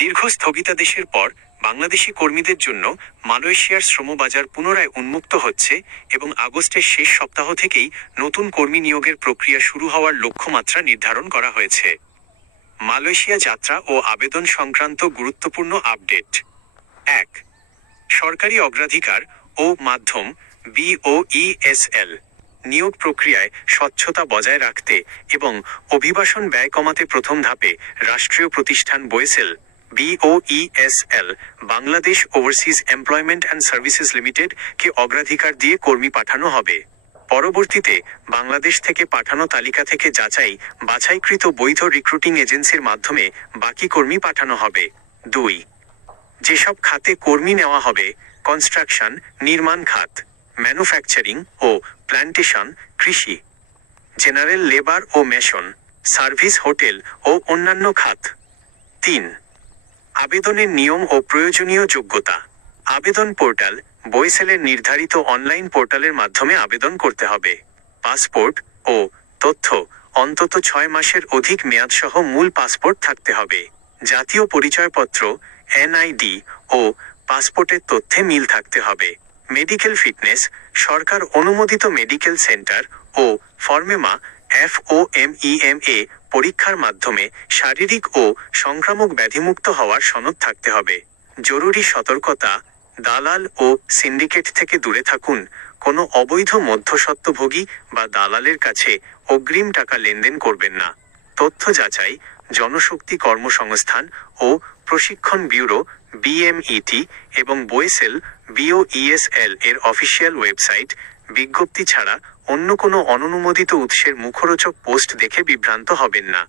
দীর্ঘ স্থগিতাদেশের পর বাংলাদেশি কর্মীদের জন্য মালয়েশিয়ার শ্রমবাজার পুনরায় উন্মুক্ত হচ্ছে এবং আগস্টের শেষ সপ্তাহ থেকেই নতুন কর্মী নিয়োগের প্রক্রিয়া শুরু হওয়ার লক্ষ্যমাত্রা নির্ধারণ করা হয়েছে। মালয়েশিয়া যাত্রা ও আবেদন সংক্রান্ত গুরুত্বপূর্ণ আপডেট। ১. সরকারি অগ্রাধিকার ও মাধ্যম BOESL নিয়োগ প্রক্রিয়ায় স্বচ্ছতা বজায় রাখতে এবং অভিবাসন ব্যয় কমাতে প্রথম ধাপে রাষ্ট্রীয় প্রতিষ্ঠান BOESL BOESL Bangladesh overseas employment and services limited কে অগ্রাধিকার দিয়ে কর্মী পাঠানো হবে। পরবর্তীতে বাংলাদেশ থেকে পাঠানো তালিকা থেকে বাছাইকৃত বৈধ রিক্রুটিং এজেন্সির মাধ্যমে বাকি কর্মী পাঠানো হবে। ২. যেসব খাতে কর্মী নেওয়া হবে: কনস্ট্রাকশন, নির্মাণ খাত, ম্যানুফ্যাকচারিং ও প্ল্যান্টেশন, কৃষি, জেনারেল লেবার ও মেশন, সার্ভিস, হোটেল ও অন্যান্য খাত। ৩. আবেদনের নিয়ম ও প্রয়োজনীয় যোগ্যতা। আবেদন পোর্টাল: BOESL-এর নির্ধারিত অনলাইন পোর্টালের মাধ্যমে আবেদন করতে হবে। পাসপোর্ট ও তথ্য: অন্তত ৬ মাসের অধিক মেয়াদসহ মূল পাসপোর্ট থাকতে হবে। জাতীয় পরিচয়পত্র NID ও পাসপোর্টের তথ্যে মিল থাকতে হবে। মেডিকেল ফিটনেস: সরকার অনুমোদিত মেডিকেল সেন্টার ও ফর্মেমা FOMEMA পরীক্ষার মাধ্যমে শারীরিক ও সংক্রামক ব্যাধিমুক্ত হওয়ার সনদ থাকতে হবে। জরুরি সতর্কতা: দালাল ও সিন্ডিকেট থেকে দূরে থাকুন। কোনো অবৈধ মধ্যস্বত্বভোগী বা দালালের কাছে অগ্রিম টাকা লেনদেন করবেন না। তথ্য যাচাই: জনশক্তি কর্মসংস্থান ও প্রশিক্ষণ ব্যুরো BMET এবং BOESL BOESL এর অফিসিয়াল ওয়েবসাইট। বিজ্ঞপ্তি ছাড়া অন্য কোনো অননুমোদিত উৎসের মুখরোচক পোস্ট দেখে বিভ্রান্ত হবেন না।